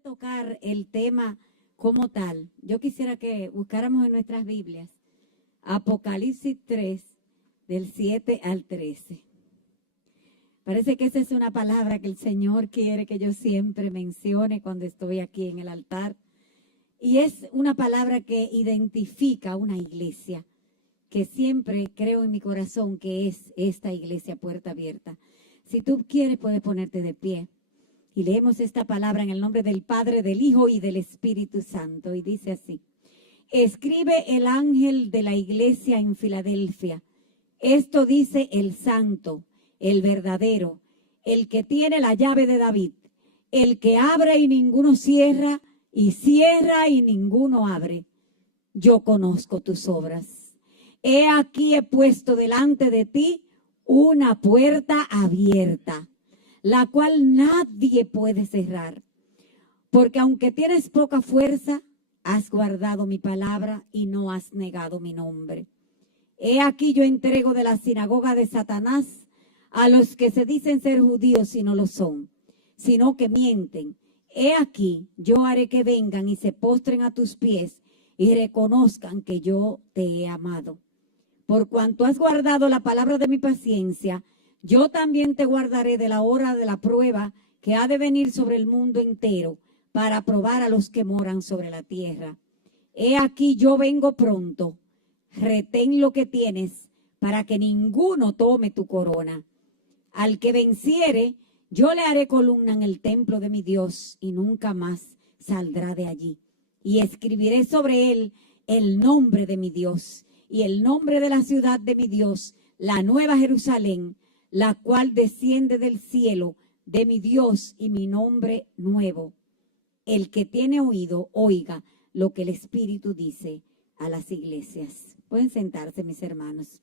de tocar el tema como tal, yo quisiera que buscáramos en nuestras Biblias Apocalipsis 3, del 7 al 13. Parece que esa es una palabra que el Señor quiere que yo siempre mencione cuando estoy aquí en el altar. Y es una palabra que identifica una iglesia, que siempre creo en mi corazón que es esta iglesia Puerta Abierta. Si tú quieres, puedes ponerte de pie. Y leemos esta palabra en el nombre del Padre, del Hijo y del Espíritu Santo. Y dice así: escribe el ángel de la iglesia en Filadelfia. Esto dice el santo, el verdadero, el que tiene la llave de David, el que abre y ninguno cierra, y cierra y ninguno abre. Yo conozco tus obras. He aquí he puesto delante de ti una puerta abierta, la cual nadie puede cerrar. Porque aunque tienes poca fuerza, has guardado mi palabra y no has negado mi nombre. He aquí yo entrego de la sinagoga de Satanás a los que se dicen ser judíos y no lo son, sino que mienten. He aquí yo haré que vengan y se postren a tus pies y reconozcan que yo te he amado. Por cuanto has guardado la palabra de mi paciencia, yo también te guardaré de la hora de la prueba que ha de venir sobre el mundo entero para probar a los que moran sobre la tierra. He aquí yo vengo pronto. Retén lo que tienes para que ninguno tome tu corona. Al que venciere, yo le haré columna en el templo de mi Dios y nunca más saldrá de allí. Y escribiré sobre él el nombre de mi Dios y el nombre de la ciudad de mi Dios, la nueva Jerusalén, la cual desciende del cielo de mi Dios, y mi nombre nuevo. El que tiene oído, oiga lo que el Espíritu dice a las iglesias. Pueden sentarse, mis hermanos.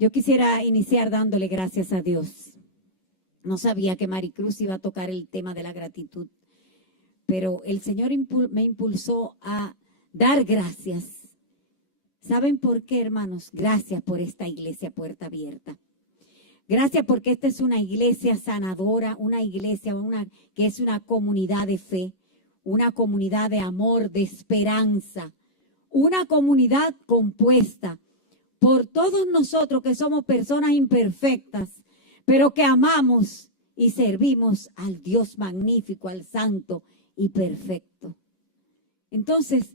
Yo quisiera iniciar dándole gracias a Dios. No sabía que Maricruz iba a tocar el tema de la gratitud, pero el Señor me impulsó a dar gracias. ¿Saben por qué, hermanos? Gracias por esta iglesia Puerta Abierta. Gracias porque esta es una iglesia sanadora, una iglesia que es una comunidad de fe, una comunidad de amor, de esperanza, una comunidad compuesta por todos nosotros que somos personas imperfectas, pero que amamos y servimos al Dios magnífico, al santo y perfecto. Entonces,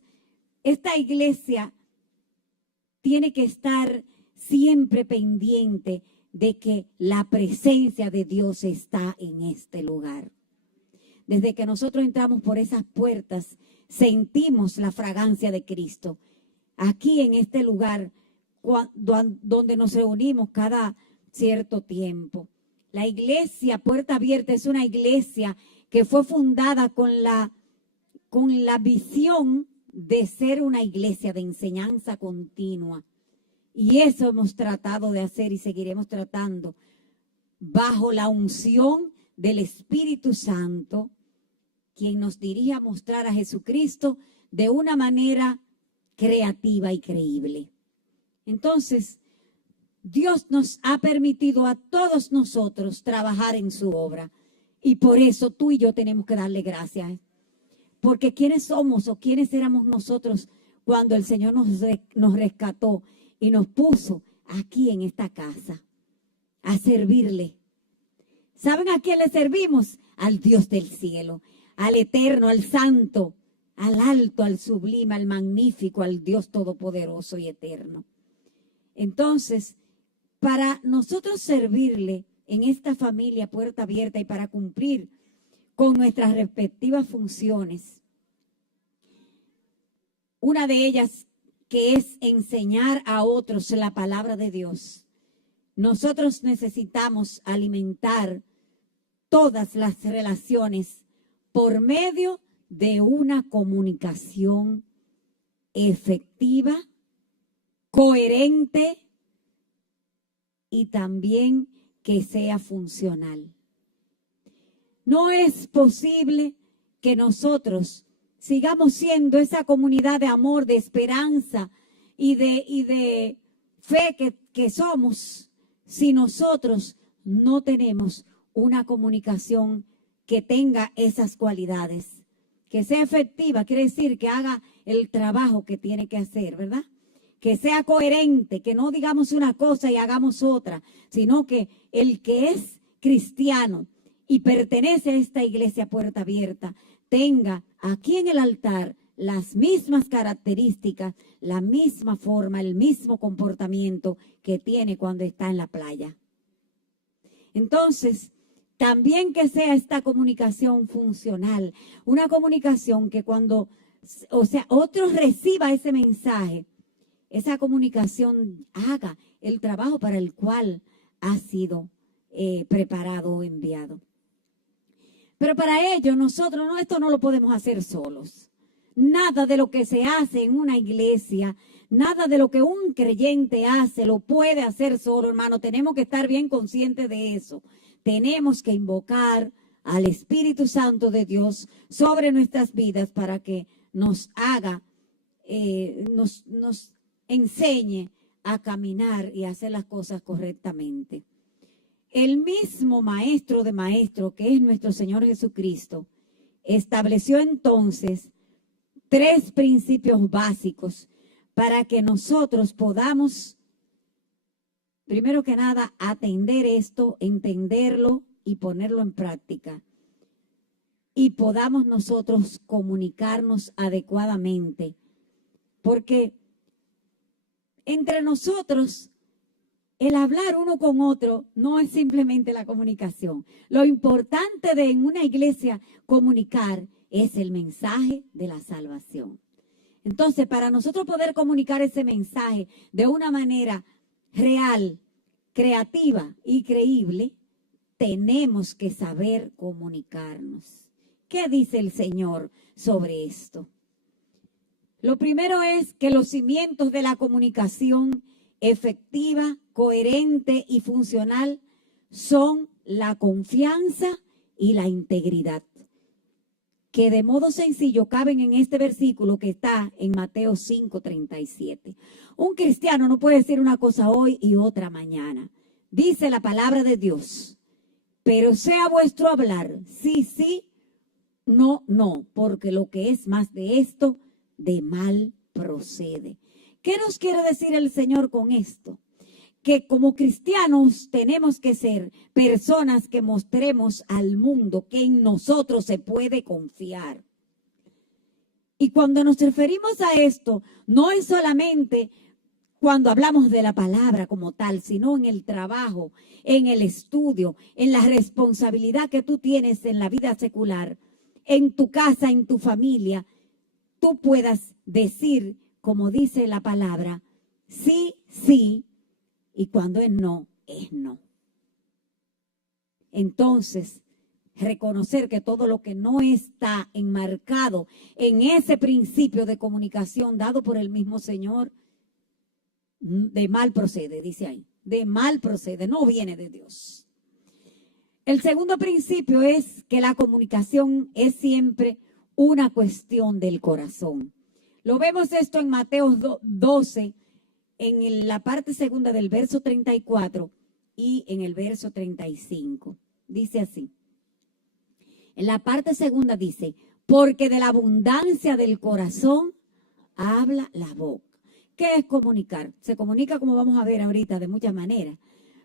esta iglesia tiene que estar siempre pendiente de que la presencia de Dios está en este lugar. Desde que nosotros entramos por esas puertas, sentimos la fragancia de Cristo. Aquí en este lugar, donde nos reunimos cada cierto tiempo. La iglesia Puerta Abierta es una iglesia que fue fundada con la visión de ser una iglesia de enseñanza continua. Y eso hemos tratado de hacer y seguiremos tratando bajo la unción del Espíritu Santo, quien nos dirige a mostrar a Jesucristo de una manera creativa y creíble. Entonces, Dios nos ha permitido a todos nosotros trabajar en su obra. Y por eso tú y yo tenemos que darle gracias. Porque ¿quiénes somos o quiénes éramos nosotros cuando el Señor nos rescató y nos puso aquí en esta casa a servirle? ¿Saben a quién le servimos? Al Dios del cielo, al eterno, al santo, al alto, al sublime, al magnífico, al Dios todopoderoso y eterno. Entonces, para nosotros servirle en esta familia Puerta Abierta y para cumplir con nuestras respectivas funciones, una de ellas que es enseñar a otros la palabra de Dios, nosotros necesitamos alimentar todas las relaciones por medio de una comunicación efectiva, coherente y también que sea funcional. No es posible que nosotros sigamos siendo esa comunidad de amor, de esperanza y de fe que somos si nosotros no tenemos una comunicación que tenga esas cualidades. Que sea efectiva, quiere decir que haga el trabajo que tiene que hacer, ¿verdad? Que sea coherente, que no digamos una cosa y hagamos otra, sino que el que es cristiano y pertenece a esta iglesia Puerta Abierta, tenga aquí en el altar las mismas características, la misma forma, el mismo comportamiento que tiene cuando está en la playa. Entonces, también que sea esta comunicación funcional, una comunicación que cuando, otro reciba ese mensaje, esa comunicación haga el trabajo para el cual ha sido preparado o enviado. Pero para ello nosotros esto no lo podemos hacer solos. Nada de lo que se hace en una iglesia, nada de lo que un creyente hace lo puede hacer solo, hermano. Tenemos que estar bien conscientes de eso. Tenemos que invocar al Espíritu Santo de Dios sobre nuestras vidas para que nos haga, nos enseñe a caminar y a hacer las cosas correctamente. El mismo Maestro de Maestros, que es nuestro Señor Jesucristo, estableció entonces 3 principios básicos para que nosotros podamos, primero que nada, atender esto, entenderlo y ponerlo en práctica. Y podamos nosotros comunicarnos adecuadamente. Porque entre nosotros, el hablar uno con otro no es simplemente la comunicación. Lo importante de en una iglesia comunicar es el mensaje de la salvación. Entonces, para nosotros poder comunicar ese mensaje de una manera real, creativa y creíble, tenemos que saber comunicarnos. ¿Qué dice el Señor sobre esto? Lo primero es que los cimientos de la comunicación efectiva, coherente y funcional son la confianza y la integridad, que de modo sencillo caben en este versículo que está en Mateo 5:37. Un cristiano no puede decir una cosa hoy y otra mañana. Dice la palabra de Dios, pero sea vuestro hablar, sí, sí, no, no, porque lo que es más de esto, de mal procede. ¿Qué nos quiere decir el Señor con esto? Que como cristianos tenemos que ser personas que mostremos al mundo que en nosotros se puede confiar. Y cuando nos referimos a esto, no es solamente cuando hablamos de la palabra como tal, sino en el trabajo, en el estudio, en la responsabilidad que tú tienes en la vida secular, en tu casa, en tu familia, tú puedas decir, como dice la palabra, sí, sí, y cuando es no, es no. Entonces, reconocer que todo lo que no está enmarcado en ese principio de comunicación dado por el mismo Señor, de mal procede, dice ahí, de mal procede, no viene de Dios. El segundo principio es que la comunicación es siempre una cuestión del corazón. Lo vemos esto en Mateo 12, en la parte segunda del verso 34 y en el verso 35. Dice así. En la parte segunda dice, porque de la abundancia del corazón habla la boca. ¿Qué es comunicar? Se comunica, como vamos a ver ahorita, de muchas maneras.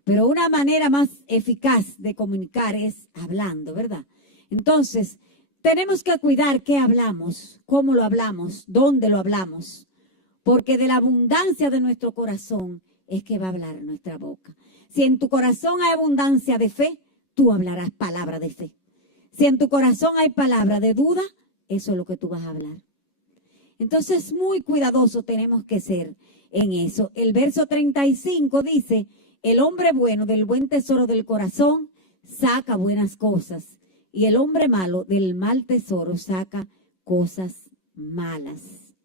Pero una manera más eficaz de comunicar es hablando, ¿verdad? Entonces, tenemos que cuidar qué hablamos, cómo lo hablamos, dónde lo hablamos. Porque de la abundancia de nuestro corazón es que va a hablar nuestra boca. Si en tu corazón hay abundancia de fe, tú hablarás palabra de fe. Si en tu corazón hay palabra de duda, eso es lo que tú vas a hablar. Entonces, muy cuidadosos tenemos que ser en eso. El verso 35 dice, el hombre bueno del buen tesoro del corazón saca buenas cosas, y el hombre malo del mal tesoro saca cosas malas.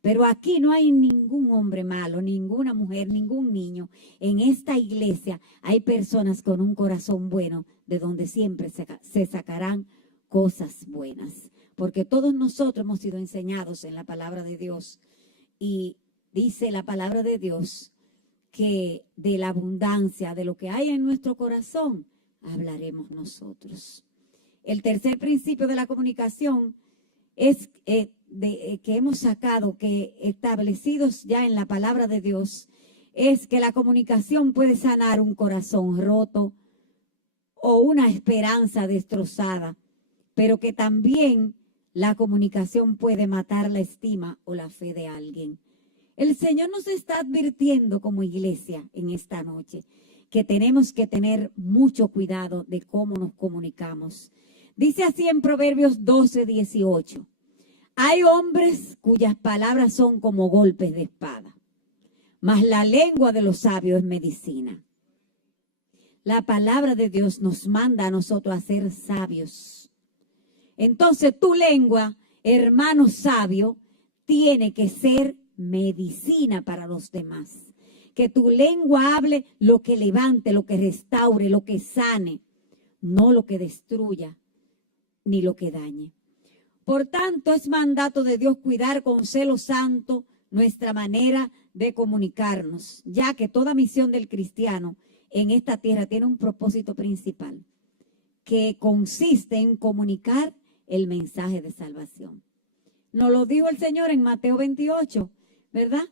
Pero aquí no hay ningún hombre malo, ninguna mujer, ningún niño. En esta iglesia hay personas con un corazón bueno, de donde siempre se sacarán cosas buenas. Porque todos nosotros hemos sido enseñados en la palabra de Dios. Y dice la palabra de Dios que de la abundancia, de lo que hay en nuestro corazón, hablaremos nosotros. el tercer principio de la comunicación es que hemos sacado, que establecidos ya en la palabra de Dios, es que la comunicación puede sanar un corazón roto o una esperanza destrozada, pero que también la comunicación puede matar la estima o la fe de alguien. El Señor nos está advirtiendo como iglesia en esta noche que tenemos que tener mucho cuidado de cómo nos comunicamos. Dice así en Proverbios 12:18. Hay hombres cuyas palabras son como golpes de espada, mas la lengua de los sabios es medicina. La palabra de Dios nos manda a nosotros a ser sabios. Entonces tu lengua, hermano sabio, tiene que ser medicina para los demás. Que tu lengua hable lo que levante, lo que restaure, lo que sane, no lo que destruya ni lo que dañe. Por tanto, es mandato de Dios cuidar con celo santo nuestra manera de comunicarnos, ya que toda misión del cristiano en esta tierra tiene un propósito principal, que consiste en comunicar el mensaje de salvación. Nos lo dijo el Señor en Mateo 28, ¿verdad?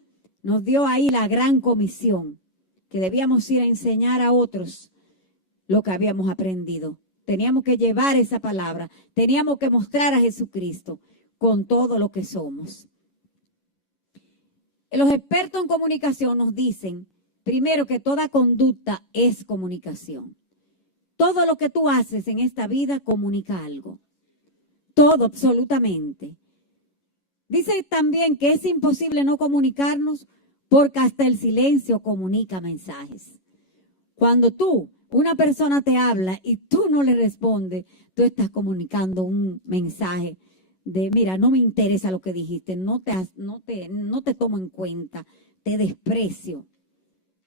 Nos dio ahí la gran comisión, que debíamos ir a enseñar a otros lo que habíamos aprendido. Teníamos que llevar esa palabra, teníamos que mostrar a Jesucristo con todo lo que somos. Los expertos en comunicación nos dicen, primero, que toda conducta es comunicación. Todo lo que tú haces en esta vida comunica algo. Todo, absolutamente. Dice también que es imposible no comunicarnos porque hasta el silencio comunica mensajes. Cuando una persona te habla y tú no le respondes, tú estás comunicando un mensaje de, mira, no me interesa lo que dijiste, no te tomo en cuenta, te desprecio.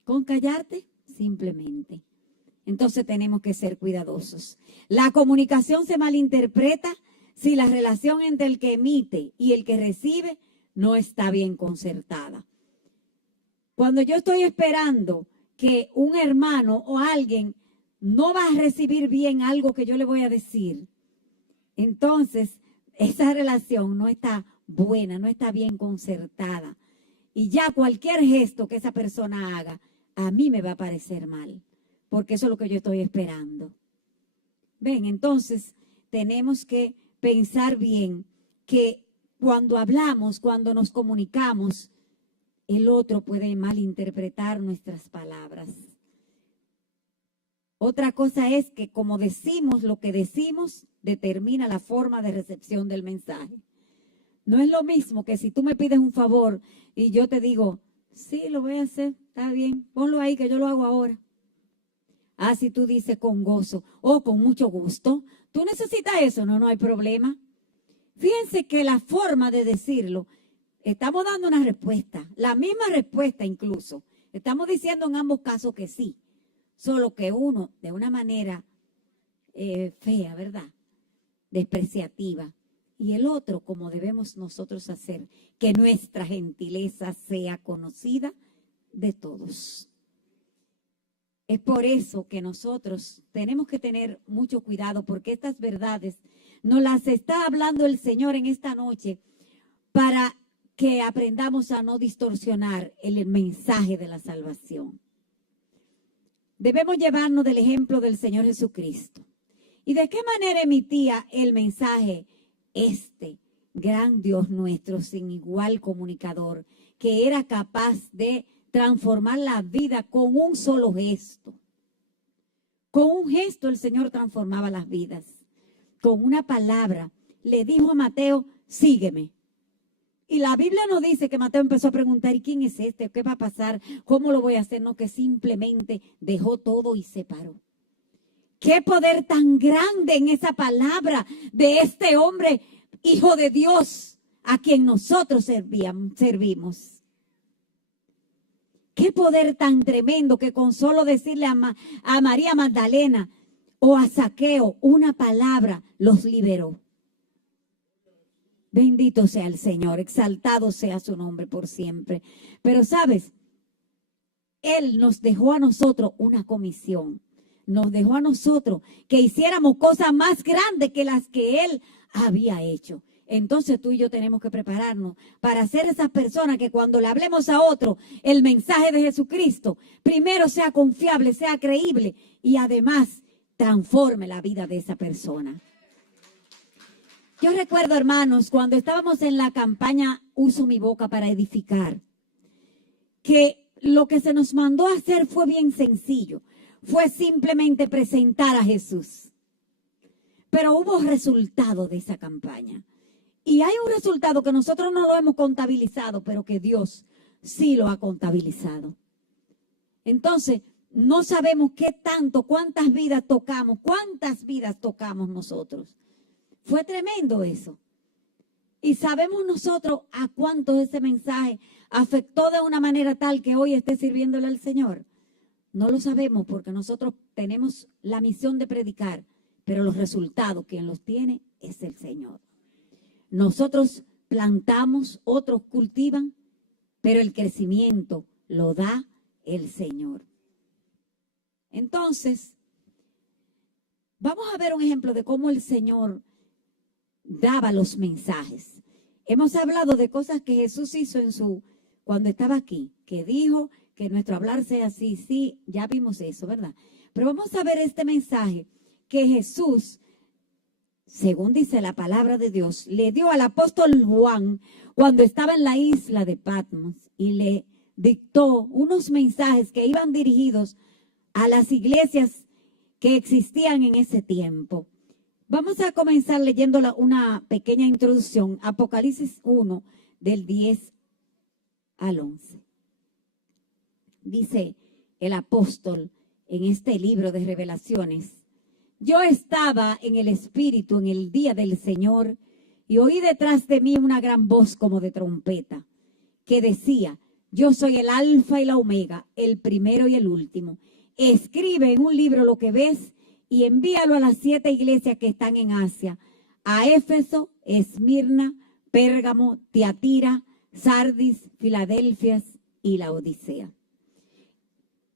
Con callarte, simplemente. Entonces tenemos que ser cuidadosos. La comunicación se malinterpreta si la relación entre el que emite y el que recibe no está bien concertada. Cuando yo estoy esperando que un hermano o alguien no va a recibir bien algo que yo le voy a decir, entonces esa relación no está buena, no está bien concertada. Y ya cualquier gesto que esa persona haga, a mí me va a parecer mal, porque eso es lo que yo estoy esperando. Ven, entonces tenemos que pensar bien que cuando hablamos, cuando nos comunicamos, el otro puede malinterpretar nuestras palabras. Otra cosa es que como decimos lo que decimos, determina la forma de recepción del mensaje. No es lo mismo que si tú me pides un favor y yo te digo, sí, lo voy a hacer, está bien, ponlo ahí que yo lo hago ahora. Ah, si tú dices con gozo o con mucho gusto, ¿tú necesitas eso? No, no hay problema. Fíjense que la forma de decirlo, estamos dando una respuesta, la misma respuesta incluso. Estamos diciendo en ambos casos que sí, solo que uno de una manera fea, ¿verdad? Despreciativa. Y el otro, como debemos nosotros hacer, que nuestra gentileza sea conocida de todos. Es por eso que nosotros tenemos que tener mucho cuidado, porque estas verdades nos las está hablando el Señor en esta noche para que aprendamos a no distorsionar el mensaje de la salvación. Debemos llevarnos del ejemplo del Señor Jesucristo. ¿Y de qué manera emitía el mensaje este gran Dios nuestro, sin igual comunicador, que era capaz de transformar la vida con un solo gesto? Con un gesto el Señor transformaba las vidas. Con una palabra le dijo a Mateo, sígueme. Y la Biblia nos dice que Mateo empezó a preguntar, ¿y quién es este? ¿Qué va a pasar? ¿Cómo lo voy a hacer? No, que simplemente dejó todo y se paró. Qué poder tan grande en esa palabra de este hombre, hijo de Dios, a quien nosotros servimos. Qué poder tan tremendo que con solo decirle a María Magdalena o a Zaqueo una palabra los liberó. Bendito sea el Señor, exaltado sea su nombre por siempre. Pero sabes, Él nos dejó a nosotros una comisión. nos dejó a nosotros que hiciéramos cosas más grandes que las que Él había hecho. Entonces tú y yo tenemos que prepararnos para ser esas personas que cuando le hablemos a otro el mensaje de Jesucristo, primero sea confiable, sea creíble y además transforme la vida de esa persona. Yo recuerdo, hermanos, cuando estábamos en la campaña Uso mi boca para edificar, que lo que se nos mandó a hacer fue bien sencillo. Fue simplemente presentar a Jesús. Pero hubo resultado de esa campaña. Y hay un resultado que nosotros no lo hemos contabilizado, pero que Dios sí lo ha contabilizado. Entonces, no sabemos qué tanto, cuántas vidas tocamos nosotros. Fue tremendo eso. Y sabemos nosotros a cuánto ese mensaje afectó de una manera tal que hoy esté sirviéndole al Señor. No lo sabemos porque nosotros tenemos la misión de predicar, pero los resultados, quien los tiene, es el Señor. Nosotros plantamos, otros cultivan, pero el crecimiento lo da el Señor. Entonces, vamos a ver un ejemplo de cómo el Señor daba los mensajes. Hemos hablado de cosas que Jesús hizo cuando estaba aquí, que dijo que nuestro hablar sea así, sí, ya vimos eso, ¿verdad? Pero vamos a ver este mensaje que Jesús, según dice la palabra de Dios, le dio al apóstol Juan cuando estaba en la isla de Patmos y le dictó unos mensajes que iban dirigidos a las iglesias que existían en ese tiempo. Vamos a comenzar leyendo una pequeña introducción, Apocalipsis 1, del 10 al 11. Dice el apóstol en este libro de Revelaciones: yo estaba en el Espíritu en el día del Señor y oí detrás de mí una gran voz como de trompeta que decía: yo soy el Alfa y la Omega, el primero y el último. Escribe en un libro lo que ves y envíalo a las 7 iglesias que están en Asia: a Éfeso, Esmirna, Pérgamo, Tiatira, Sardis, Filadelfia y la Odisea.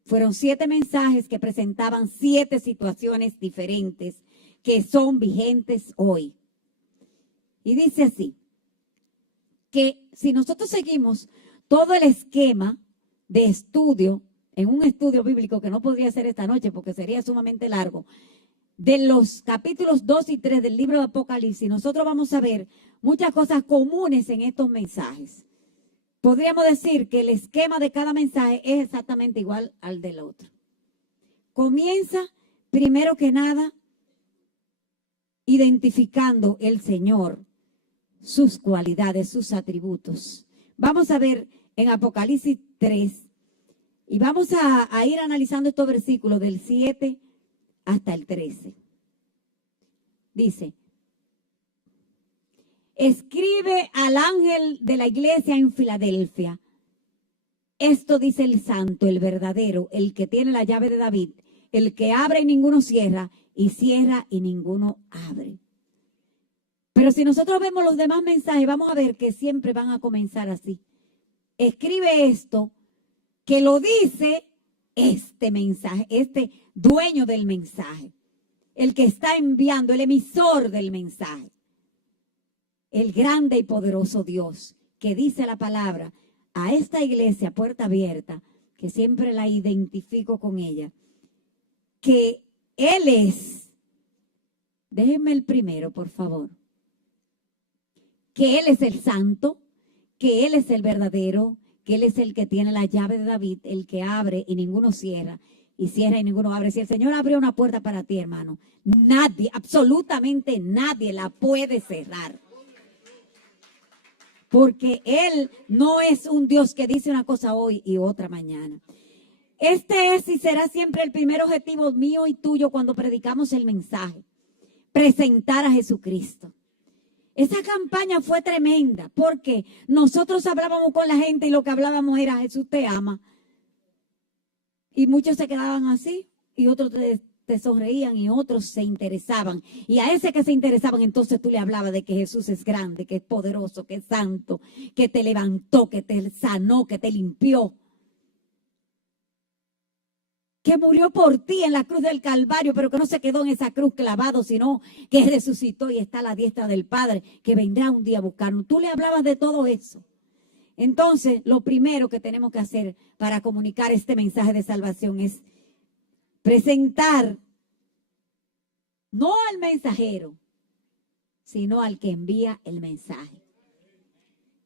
Fueron 7 mensajes que presentaban 7 situaciones diferentes que son vigentes hoy. Y dice así, que si nosotros seguimos todo el esquema de estudio, en un estudio bíblico que no podría ser esta noche porque sería sumamente largo, de los capítulos 2 y 3 del libro de Apocalipsis, nosotros vamos a ver muchas cosas comunes en estos mensajes. Podríamos decir que el esquema de cada mensaje es exactamente igual al del otro. Comienza, primero que nada, identificando el Señor, sus cualidades, sus atributos. Vamos a ver en Apocalipsis 3 y vamos a ir analizando estos versículos del 7 hasta el 13. Dice: escribe al ángel de la iglesia en Filadelfia. Esto dice el santo, el verdadero, el que tiene la llave de David, el que abre y ninguno cierra, y cierra y ninguno abre. Pero si nosotros vemos los demás mensajes, vamos a ver que siempre van a comenzar así. Escribe esto, que lo dice este mensaje, este dueño del mensaje, el que está enviando, el emisor del mensaje. El grande y poderoso Dios que dice la palabra a esta iglesia puerta abierta, que siempre la identifico con ella, que Él es, déjenme el primero por favor, que Él es el santo, que Él es el verdadero, que Él es el que tiene la llave de David, el que abre y ninguno cierra, y cierra y ninguno abre. Si el Señor abrió una puerta para ti, hermano, nadie, absolutamente nadie la puede cerrar. Porque Él no es un Dios que dice una cosa hoy y otra mañana. Este es y será siempre el primer objetivo mío y tuyo cuando predicamos el mensaje: presentar a Jesucristo. Esa campaña fue tremenda porque nosotros hablábamos con la gente y lo que hablábamos era: Jesús te ama. Y muchos se quedaban así y otros te sonreían y otros se interesaban. Y a ese que se interesaban, entonces tú le hablabas de que Jesús es grande, que es poderoso, que es santo, que te levantó, que te sanó, que te limpió. que murió por ti en la cruz del Calvario, pero que no se quedó en esa cruz clavado, sino que resucitó y está a la diestra del Padre, que vendrá un día a buscarnos. Tú le hablabas de todo eso. Entonces, lo primero que tenemos que hacer para comunicar este mensaje de salvación es presentar no al mensajero, sino al que envía el mensaje.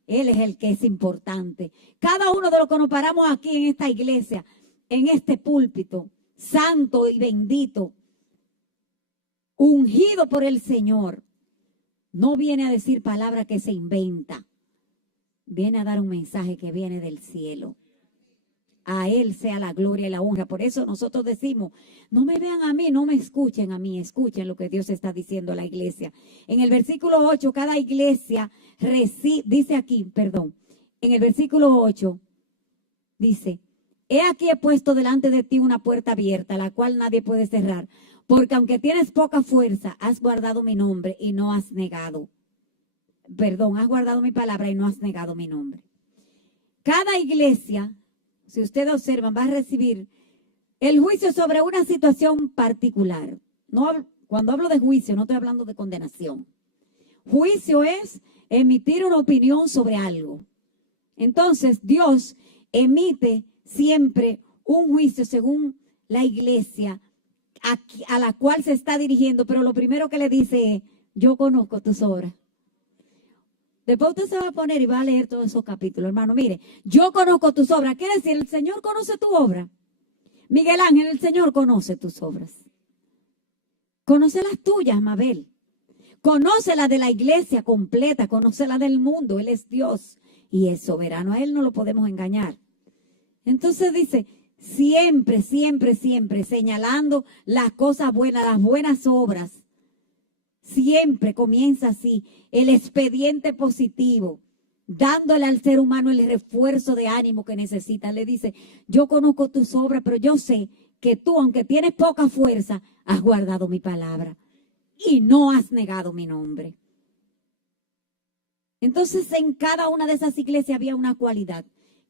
Él es el que es importante. Cada uno de los que nos paramos aquí en esta iglesia, en este púlpito, santo y bendito, ungido por el Señor, no viene a decir palabra que se inventa. Viene a dar un mensaje que viene del cielo. A Él sea la gloria y la honra. Por eso nosotros decimos, no me vean a mí, no me escuchen a mí, escuchen lo que Dios está diciendo a la iglesia. En el versículo 8, cada iglesia dice aquí, en el versículo 8, dice, he aquí he puesto delante de ti una puerta abierta, la cual nadie puede cerrar, porque aunque tienes poca fuerza, has guardado mi nombre y no has negado. Has guardado mi palabra y no has negado mi nombre. Cada iglesia, si ustedes observan, va a recibir el juicio sobre una situación particular. Cuando hablo de juicio, no estoy hablando de condenación. Juicio es emitir una opinión sobre algo. Entonces, Dios emite siempre un juicio según la iglesia a la cual se está dirigiendo, pero lo primero que le dice es, yo conozco tus obras. Después usted se va a poner y va a leer todos esos capítulos, hermano. Mire, yo conozco tus obras. Quiere decir, el Señor conoce tu obra. Miguel Ángel, el Señor conoce tus obras. Conoce las tuyas, Mabel. Conoce la de la iglesia completa. Conoce la del mundo. Él es Dios y es soberano. A Él no lo podemos engañar. Entonces dice, siempre, siempre, siempre señalando las cosas buenas, las buenas obras. Siempre comienza así, el expediente positivo, dándole al ser humano el refuerzo de ánimo que necesita. Le dice, yo conozco tus obras, pero yo sé que tú, aunque tienes poca fuerza, has guardado mi palabra y no has negado mi nombre. Entonces, en cada una de esas iglesias había una cualidad.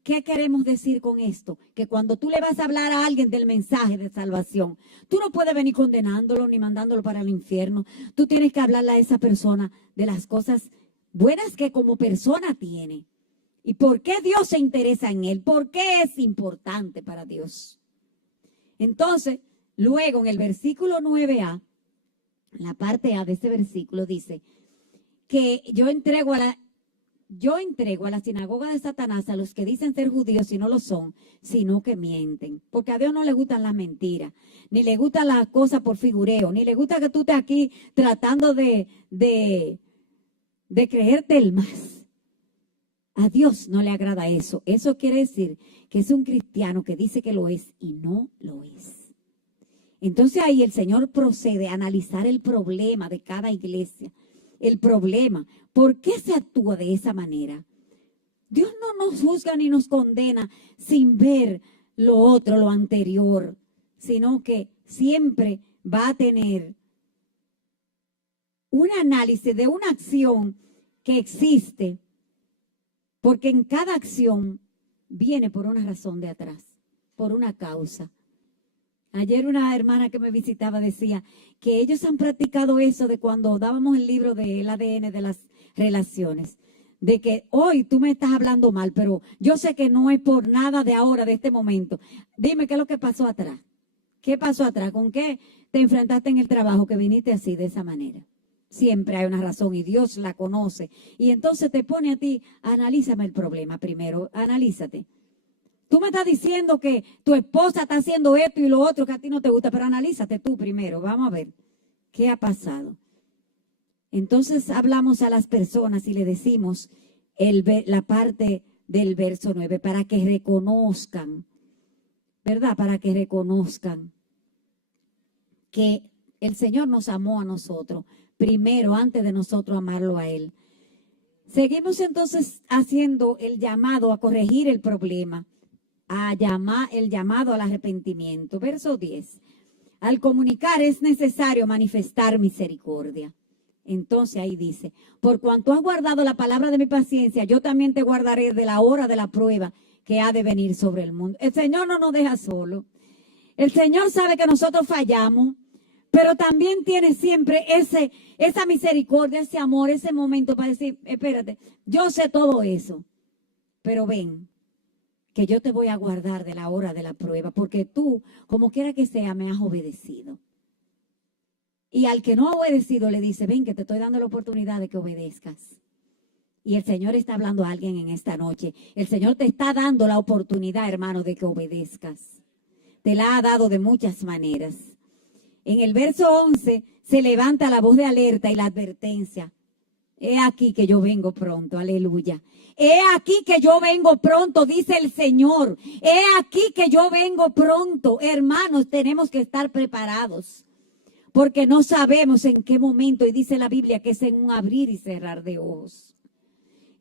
¿Qué queremos decir con esto? Que cuando tú le vas a hablar a alguien del mensaje de salvación, tú no puedes venir condenándolo ni mandándolo para el infierno. Tú tienes que hablarle a esa persona de las cosas buenas que como persona tiene. ¿Y por qué Dios se interesa en él? ¿Por qué es importante para Dios? Entonces, luego en el versículo 9a, la parte A de ese versículo dice que yo entrego a la sinagoga de Satanás a los que dicen ser judíos y no lo son, sino que mienten. Porque a Dios no le gustan las mentiras, ni le gustan las cosas por figureo, ni le gusta que tú estés aquí tratando de creerte el más. A Dios no le agrada eso. Eso quiere decir que es un cristiano que dice que lo es y no lo es. Entonces ahí el Señor procede a analizar el problema de cada iglesia. El problema, ¿por qué se actúa de esa manera? Dios no nos juzga ni nos condena sin ver lo otro, lo anterior, sino que siempre va a tener un análisis de una acción que existe, porque en cada acción viene por una razón de atrás, por una causa. Ayer una hermana que me visitaba decía que ellos han practicado eso de cuando dábamos el libro del ADN de las relaciones. De que hoy tú me estás hablando mal, pero yo sé que no es por nada de ahora, de este momento. Dime qué es lo que pasó atrás. ¿Qué pasó atrás? ¿Con qué te enfrentaste en el trabajo que viniste así, de esa manera? Siempre hay una razón y Dios la conoce. Y entonces te pone a ti, analízame el problema primero, analízate. Tú me estás diciendo que tu esposa está haciendo esto y lo otro que a ti no te gusta, pero analízate tú primero. Vamos a ver qué ha pasado. Entonces hablamos a las personas y le decimos la parte del verso 9 para que reconozcan, ¿verdad? Para que reconozcan que el Señor nos amó a nosotros primero antes de nosotros amarlo a Él. Seguimos entonces haciendo el llamado a corregir el problema. El llamado al arrepentimiento. Verso 10. Al comunicar es necesario manifestar misericordia. Entonces ahí dice, por cuanto has guardado la palabra de mi paciencia, yo también te guardaré de la hora de la prueba que ha de venir sobre el mundo. El Señor no nos deja solo. El Señor sabe que nosotros fallamos, pero también tiene siempre esa misericordia, ese amor, ese momento para decir, espérate, yo sé todo eso, pero ven, que yo te voy a guardar de la hora de la prueba, porque tú, como quiera que sea, me has obedecido. Y al que no ha obedecido le dice, ven, que te estoy dando la oportunidad de que obedezcas. Y el Señor está hablando a alguien en esta noche. El Señor te está dando la oportunidad, hermano, de que obedezcas. Te la ha dado de muchas maneras. En el verso 11 se levanta la voz de alerta y la advertencia. He aquí que yo vengo pronto, aleluya. He aquí que yo vengo pronto, dice el Señor. He aquí que yo vengo pronto. Hermanos, tenemos que estar preparados, porque no sabemos en qué momento, y dice la Biblia que es en un abrir y cerrar de ojos.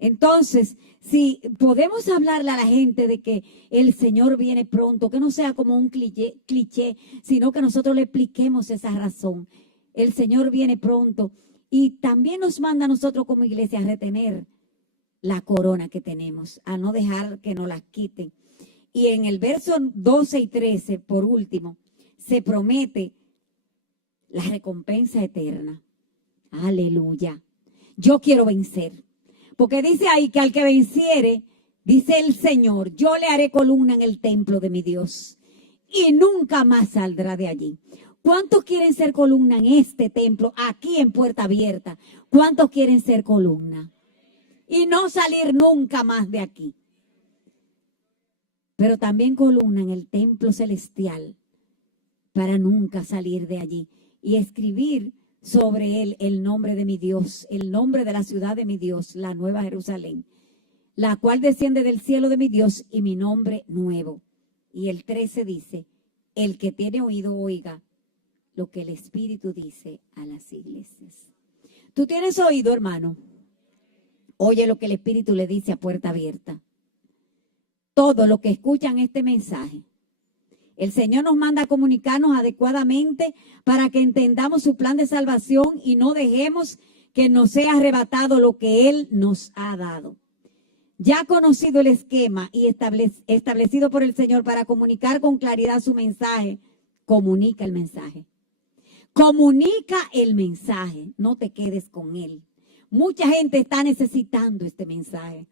Entonces, si podemos hablarle a la gente de que el Señor viene pronto, que no sea como un cliché, sino que nosotros le expliquemos esa razón. El Señor viene pronto y también nos manda a nosotros como iglesia a retener la corona que tenemos, a no dejar que nos la quiten. Y en el verso 12 y 13, por último, se promete la recompensa eterna. Aleluya. Yo quiero vencer. Porque dice ahí que al que venciere, dice el Señor, yo le haré columna en el templo de mi Dios y nunca más saldrá de allí. ¿Cuántos quieren ser columna en este templo, aquí en Puerta Abierta? ¿Cuántos quieren ser columna? Y no salir nunca más de aquí. Pero también columna en el templo celestial para nunca salir de allí y escribir sobre él el nombre de mi Dios, el nombre de la ciudad de mi Dios, la Nueva Jerusalén, la cual desciende del cielo de mi Dios y mi nombre nuevo. Y el 13 dice, el que tiene oído oiga lo que el Espíritu dice a las iglesias. ¿Tú tienes oído, hermano? Oye lo que el Espíritu le dice a Puerta Abierta. Todo lo que escuchan este mensaje, el Señor nos manda a comunicarnos adecuadamente para que entendamos su plan de salvación y no dejemos que nos sea arrebatado lo que Él nos ha dado. Ya conocido el esquema y establecido por el Señor para comunicar con claridad su mensaje, comunica el mensaje. Comunica el mensaje, no te quedes con él. Mucha gente está necesitando este mensaje.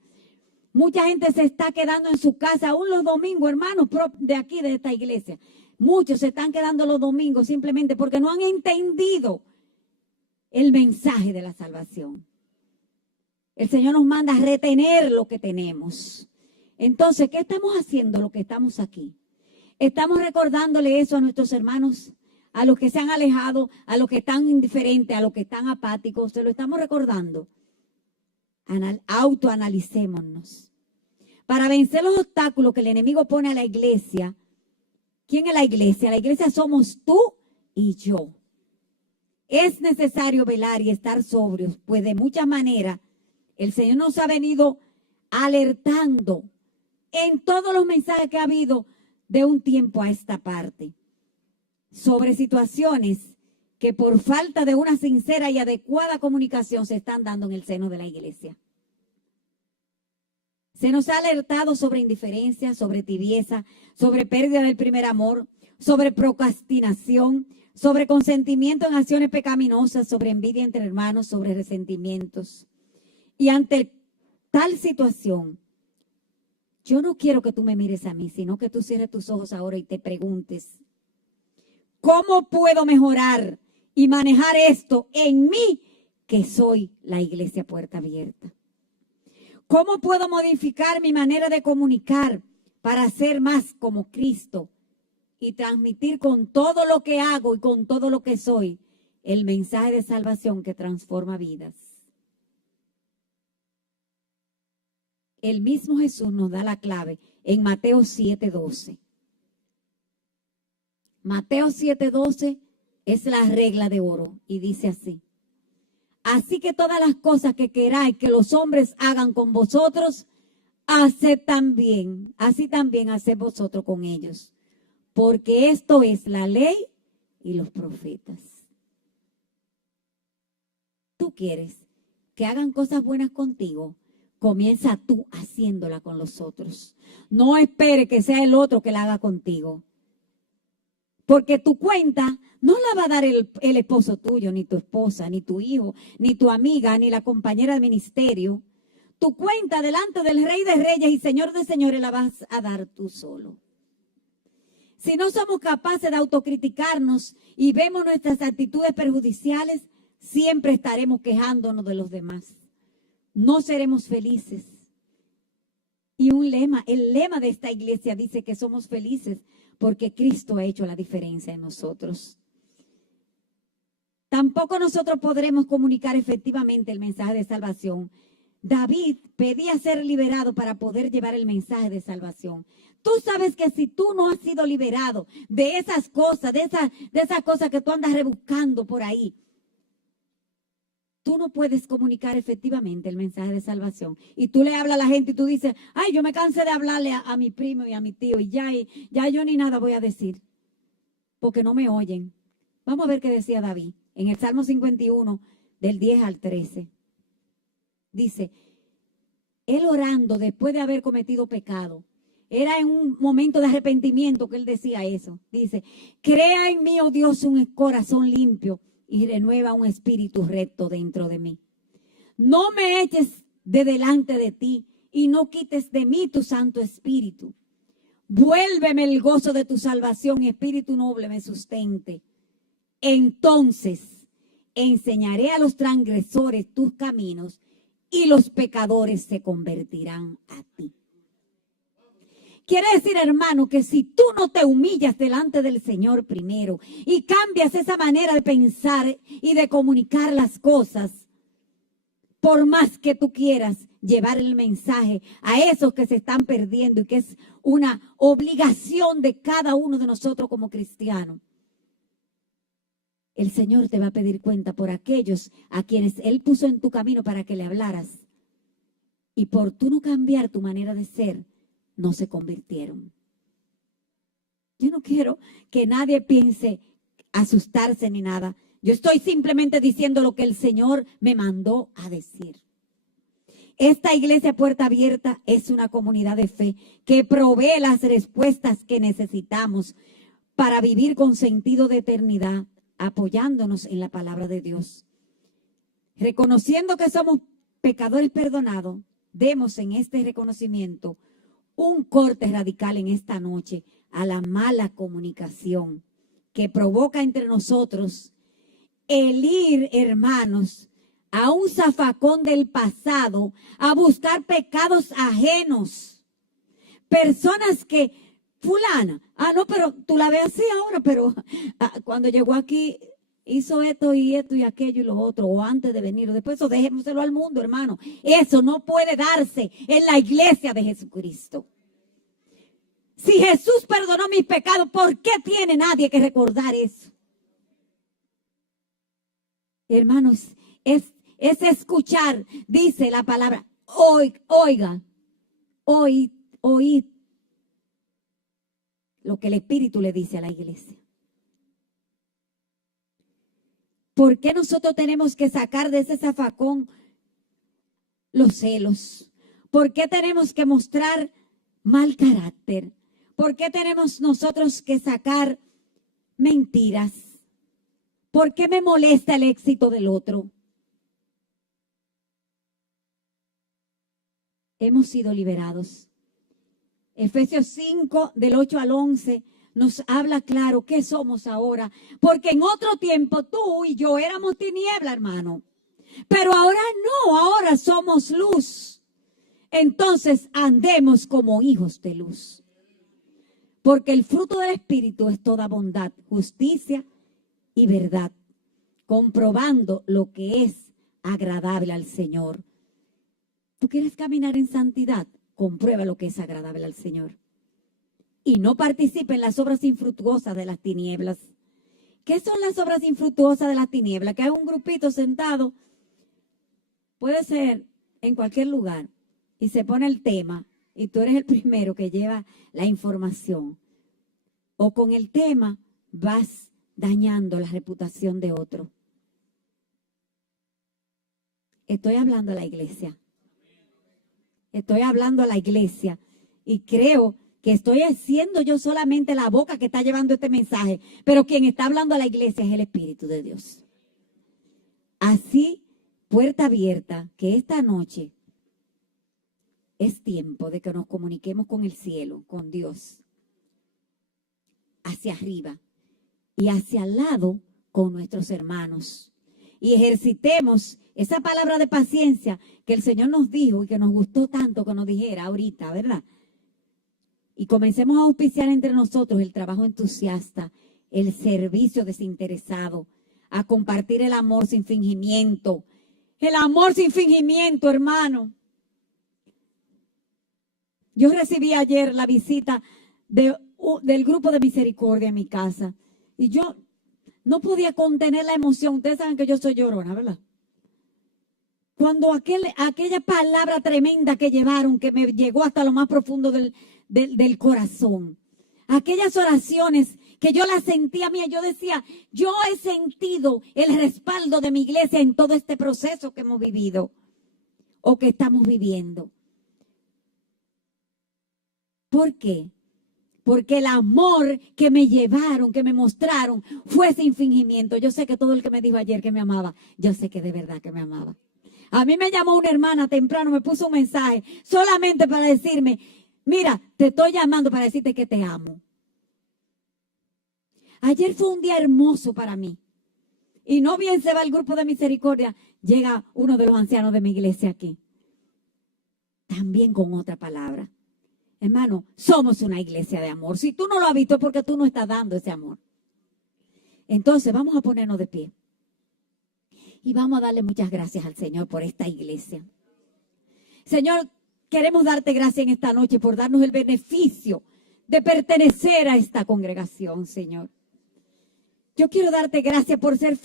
Mucha gente se está quedando en su casa, aún los domingos, hermanos, de aquí, de esta iglesia. Muchos se están quedando los domingos simplemente porque no han entendido el mensaje de la salvación. El Señor nos manda a retener lo que tenemos. Entonces, ¿qué estamos haciendo los que estamos aquí? Estamos recordándole eso a nuestros hermanos, a los que se han alejado, a los que están indiferentes, a los que están apáticos. Se lo estamos recordando. Autoanalicémonos. Para vencer los obstáculos que el enemigo pone a la iglesia. ¿Quién es la iglesia? La iglesia somos tú y yo. Es necesario velar y estar sobrios, pues de muchas maneras el Señor nos ha venido alertando en todos los mensajes que ha habido de un tiempo a esta parte sobre situaciones que por falta de una sincera y adecuada comunicación se están dando en el seno de la iglesia. Se nos ha alertado sobre indiferencia, sobre tibieza, sobre pérdida del primer amor, sobre procrastinación, sobre consentimiento en acciones pecaminosas, sobre envidia entre hermanos, sobre resentimientos. Y ante tal situación, yo no quiero que tú me mires a mí, sino que tú cierres tus ojos ahora y te preguntes, ¿cómo puedo mejorar y manejar esto en mí, que soy la iglesia Puerta Abierta? ¿Cómo puedo modificar mi manera de comunicar para ser más como Cristo y transmitir con todo lo que hago y con todo lo que soy el mensaje de salvación que transforma vidas? El mismo Jesús nos da la clave en Mateo 7:12. Mateo 7:12 es la regla de oro y dice así. Así que todas las cosas que queráis que los hombres hagan con vosotros, haced también, así también haced vosotros con ellos. Porque esto es la ley y los profetas. ¿Tú quieres que hagan cosas buenas contigo? Comienza tú haciéndola con los otros. No espere que sea el otro que la haga contigo. Porque tu cuenta no la va a dar el esposo tuyo, ni tu esposa, ni tu hijo, ni tu amiga, ni la compañera de ministerio. Tu cuenta delante del Rey de Reyes y Señor de Señores la vas a dar tú solo. Si no somos capaces de autocriticarnos y vemos nuestras actitudes perjudiciales, siempre estaremos quejándonos de los demás. No seremos felices. Y el lema de esta iglesia dice que somos felices porque Cristo ha hecho la diferencia en nosotros. Tampoco nosotros podremos comunicar efectivamente el mensaje de salvación. David pedía ser liberado para poder llevar el mensaje de salvación. Tú sabes que si tú no has sido liberado de esas cosas, de esas cosas que tú andas rebuscando por ahí, tú no puedes comunicar efectivamente el mensaje de salvación. Y tú le hablas a la gente y tú dices, ay, yo me cansé de hablarle a mi primo y a mi tío y ya yo ni nada voy a decir, porque no me oyen. Vamos a ver qué decía David en el Salmo 51, del 10 al 13. Dice, él orando después de haber cometido pecado, era en un momento de arrepentimiento que él decía eso. Dice, crea en mí, oh Dios, un corazón limpio y renueva un espíritu recto dentro de mí. No me eches de delante de ti y no quites de mí tu Santo Espíritu. Vuélveme el gozo de tu salvación y espíritu noble me sustente. Entonces enseñaré a los transgresores tus caminos y los pecadores se convertirán a ti. Quiere decir, hermano, que si tú no te humillas delante del Señor primero y cambias esa manera de pensar y de comunicar las cosas, por más que tú quieras llevar el mensaje a esos que se están perdiendo y que es una obligación de cada uno de nosotros como cristianos, el Señor te va a pedir cuenta por aquellos a quienes Él puso en tu camino para que le hablaras. Y por tú no cambiar tu manera de ser, no se convirtieron. Yo no quiero que nadie piense asustarse ni nada. Yo estoy simplemente diciendo lo que el Señor me mandó a decir. Esta iglesia Puerta Abierta es una comunidad de fe que provee las respuestas que necesitamos para vivir con sentido de eternidad, apoyándonos en la palabra de Dios. Reconociendo que somos pecadores perdonados, demos en este reconocimiento un corte radical en esta noche a la mala comunicación que provoca entre nosotros el ir, hermanos, a un zafacón del pasado, a buscar pecados ajenos. Personas que, fulana, no, pero tú la ves así ahora, pero cuando llegó aquí hizo esto y aquello y lo otro, o antes de venir, o después, o dejémoselo al mundo, hermano. Eso no puede darse en la iglesia de Jesucristo. Si Jesús perdonó mis pecados, ¿por qué tiene nadie que recordar eso? Hermanos, es escuchar, dice la palabra, oiga, oíd lo que el Espíritu le dice a la iglesia. ¿Por qué nosotros tenemos que sacar de ese zafacón los celos? ¿Por qué tenemos que mostrar mal carácter? ¿Por qué tenemos nosotros que sacar mentiras? ¿Por qué me molesta el éxito del otro? Hemos sido liberados. Efesios 5, del 8 al 11, nos habla claro qué somos ahora. Porque en otro tiempo tú y yo éramos tiniebla, hermano. Pero ahora no, ahora somos luz. Entonces andemos como hijos de luz. Porque el fruto del Espíritu es toda bondad, justicia y verdad, comprobando lo que es agradable al Señor. ¿Tú quieres caminar en santidad? Comprueba lo que es agradable al Señor. Y no participe en las obras infructuosas de las tinieblas. ¿Qué son las obras infructuosas de las tinieblas? Que hay un grupito sentado, puede ser en cualquier lugar, y se pone el tema, y tú eres el primero que lleva la información. O con el tema vas dañando la reputación de otro. Estoy hablando a la iglesia. Estoy hablando a la iglesia y creo que estoy siendo yo solamente la boca que está llevando este mensaje, pero quien está hablando a la iglesia es el Espíritu de Dios. Así, puerta abierta, que esta noche es tiempo de que nos comuniquemos con el cielo, con Dios, hacia arriba y hacia el lado con nuestros hermanos. Y ejercitemos esa palabra de paciencia que el Señor nos dijo y que nos gustó tanto que nos dijera ahorita, ¿verdad? Y comencemos a auspiciar entre nosotros el trabajo entusiasta, el servicio desinteresado, a compartir el amor sin fingimiento. El amor sin fingimiento, hermano. Yo recibí ayer la visita del grupo de misericordia en mi casa y yo no podía contener la emoción. Ustedes saben que yo soy llorona, ¿verdad? Cuando aquella palabra tremenda que llevaron, que me llegó hasta lo más profundo del corazón. Aquellas oraciones que yo las sentía mía, yo decía, yo he sentido el respaldo de mi iglesia en todo este proceso que hemos vivido o que estamos viviendo. ¿Por qué? Porque el amor que me llevaron, que me mostraron, fue sin fingimiento. Yo sé que todo el que me dijo ayer que me amaba, yo sé que de verdad que me amaba. A mí me llamó una hermana temprano, me puso un mensaje solamente para decirme, mira, te estoy llamando para decirte que te amo. Ayer fue un día hermoso para mí. Y no bien se va el grupo de misericordia, llega uno de los ancianos de mi iglesia aquí. También con otra palabra. Hermano, somos una iglesia de amor. Si tú no lo has visto es porque tú no estás dando ese amor. Entonces vamos a ponernos de pie. Y vamos a darle muchas gracias al Señor por esta iglesia. Señor, queremos darte gracias en esta noche por darnos el beneficio de pertenecer a esta congregación, Señor. Yo quiero darte gracias por ser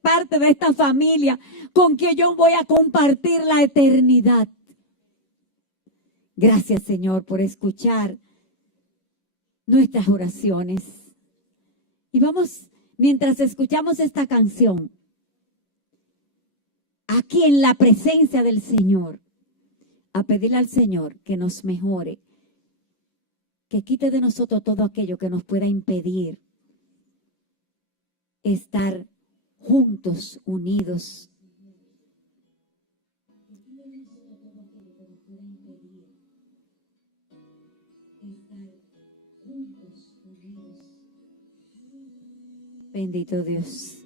parte de esta familia con que yo voy a compartir la eternidad. Gracias, Señor, por escuchar nuestras oraciones. Y vamos, mientras escuchamos esta canción, aquí en la presencia del Señor, a pedirle al Señor que nos mejore, que quite de nosotros todo aquello que nos pueda impedir estar juntos, unidos. Bendito Dios.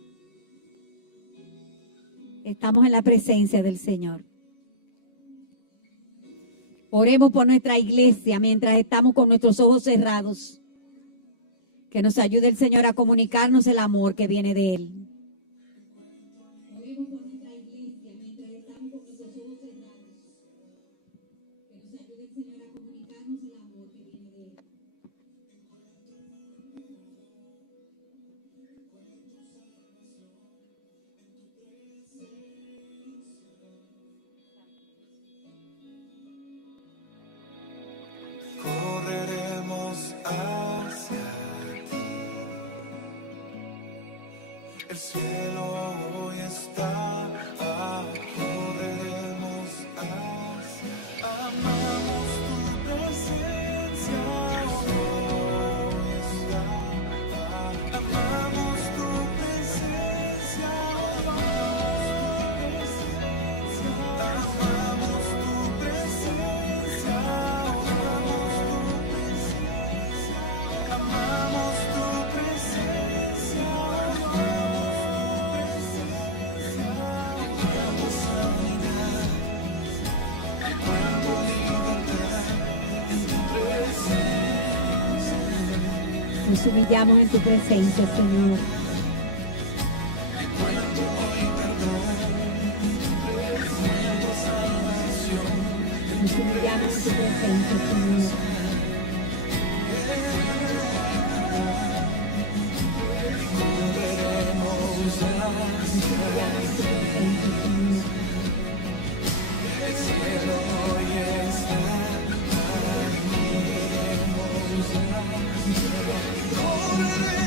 Estamos en la presencia del Señor. Oremos por nuestra iglesia mientras estamos con nuestros ojos cerrados. Que nos ayude el Señor a comunicarnos el amor que viene de Él. Oremos por nuestra iglesia mientras estamos con nuestros ojos cerrados. Que nos ayude el Señor a comunicarnos el amor que viene de Él. Correremos hacia ti. El cielo hoy está. Correremos hacia. Amamos tu presencia. Hoy está. Amamos tu presencia. Amamos tu presencia. Amamos tu presencia, amamos sanidad, amamos libertad en tu presencia. Nos humillamos en tu presencia, Señor. Nos humillamos en tu presencia, Señor. El cielo hoy está. Correremos.